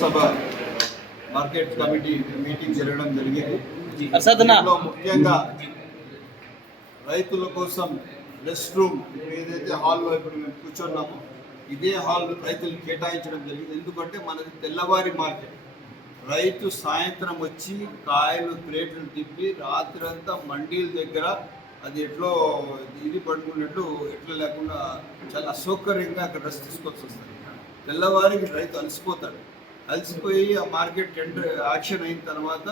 సభ market committee meeting జరగడం జరిగింది. ముఖ్యంగా రైతుల కోసం రెస్ట్ రూమ్ ఏదైతే హాల్లో ఇప్పుడు మేము కూర్చున్నామో ఇదే హాల్ రైతులు కేటాయించడం జరిగింది. ఎందుకంటే మనది తెల్లవారి మార్కెట్. రైతు సాయంత్రం వచ్చి కాయలు క్రేట్లు తిప్పి రాత్రంతా మండీల దగ్గర అది ఎట్లో ఇది పడుకున్నట్లు ఎట్లా లేకుండా చాలా అసౌకర్యంగా అక్కడ రెస్ట్ తీసుకొచ్చి వస్తుంది. తెల్లవారికి రైతు అలసిపోయి ఆ మార్కెట్ టెండర్ యాక్షన్ అయిన తర్వాత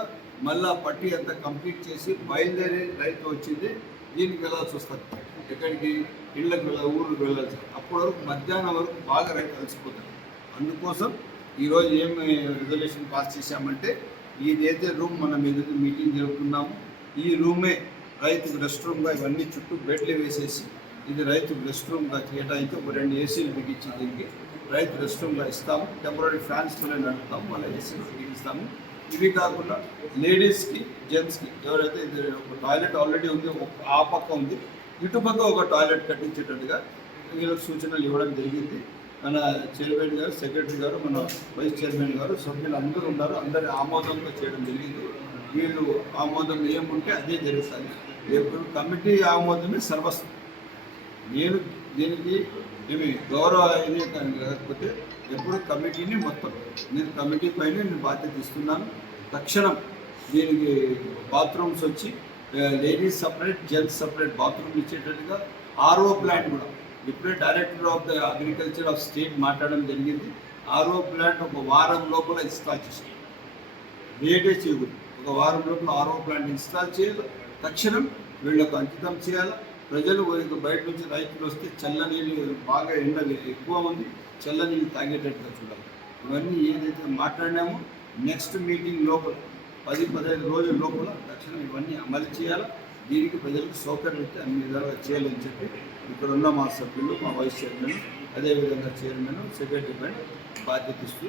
మళ్ళీ పట్టి అంతా కంప్లీట్ చేసి బయలుదేరి రైతు వచ్చింది దీనికి వెళ్ళాల్సి వస్తుంది. ఎక్కడికి ఇళ్ళకి వెళ్ళాలి, ఊళ్ళకి వెళ్ళాల్సి. అప్పటి వరకు మధ్యాహ్నం వరకు బాగా రైతు అలసిపోతాడు. అందుకోసం ఈరోజు ఏమి రిజల్యూషన్ పాస్ చేశామంటే ఇదైతే రూమ్ మనం ఏదైతే మీటింగ్ జరుపుకున్నామో ఈ రూమే రైతుకు రెస్ట్ రూమ్గా ఇవన్నీ చుట్టూ బెడ్లు వేసేసి ఇది రైతుకు రెస్ట్ రూమ్గా కేటాయించి ఒక 2 ఏసీలు బిగించి దీనికి రైతు రెస్ట్ రూమ్గా ఇస్తాము. టెంపరీ ఫ్యాన్స్తోనే నడుపుతాము, మళ్ళీ ఏసీలు బిగిస్తాము. ఇవి కాకుండా లేడీస్కి జెంట్స్కి ఎవరైతే ఇది ఒక టాయిలెట్ ఆల్రెడీ ఉంది, ఆ పక్క ఉంది, ఇటుపక్క ఒక టాయిలెట్ కట్టించేటట్టుగా వీళ్ళకి సూచనలు ఇవ్వడం జరిగింది. మన చైర్మన్ గారు, సెక్రటరీ గారు, మన వైస్ చైర్మన్ గారు, సభ్యులు అందరూ ఉన్నారు. అందరి ఆమోదంతో చేయడం జరిగింది. వీళ్ళు ఆమోదం ఏముంటే అదే జరుగుతుంది. ఎప్పుడు కమిటీ ఆమోదమే సర్వస్వం. నేను దీనికి ఏమి గౌరవ లేకపోతే ఎప్పుడు కమిటీని మొత్తం నేను కమిటీ పైన నేను బాధ్యత ఇస్తున్నాను. తక్షణం దీనికి బాత్రూమ్స్ వచ్చి ladies separate, gents separate bathroom ఇచ్చేటట్టుగా ఆర్ఓ ప్లాంట్ కూడా ఇప్పుడే director of the agriculture of state మాట్లాడడం జరిగింది. ఆర్ఓ ప్లాంట్ ఒక వారం లోపల ఇన్స్టాల్ చేసి రేటే చేయకూడదు. ఒక వారం లోపల ఆర్ఓ ప్లాంట్ ఇన్స్టాల్ చేయాలి. తక్షణం వీళ్ళకు అంకితం చేయాలి. ప్రజలు బయట నుంచి రైతులు వస్తే చల్ల నీళ్ళు బాగా ఎండ ఎక్కువ ఉంది, చల్ల నీళ్ళు తాగేటట్టుగా చూడాలి. ఇవన్నీ ఏదైతే మాట్లాడినామో నెక్స్ట్ మీటింగ్ లోపల 10-15 రోజుల లోపల తక్షణం ఇవన్నీ అమలు చేయాలి. దీనికి ప్రజలకు సౌకర్యం అయితే అన్ని విధాలుగా చేయాలని చెప్పి ఇక్కడ ఉన్న మా సభ్యులు, మా వైస్ చైర్మన్, అదేవిధంగా చైర్మన్, సెక్రటరీ పైన బాధ్యత ఇస్తూ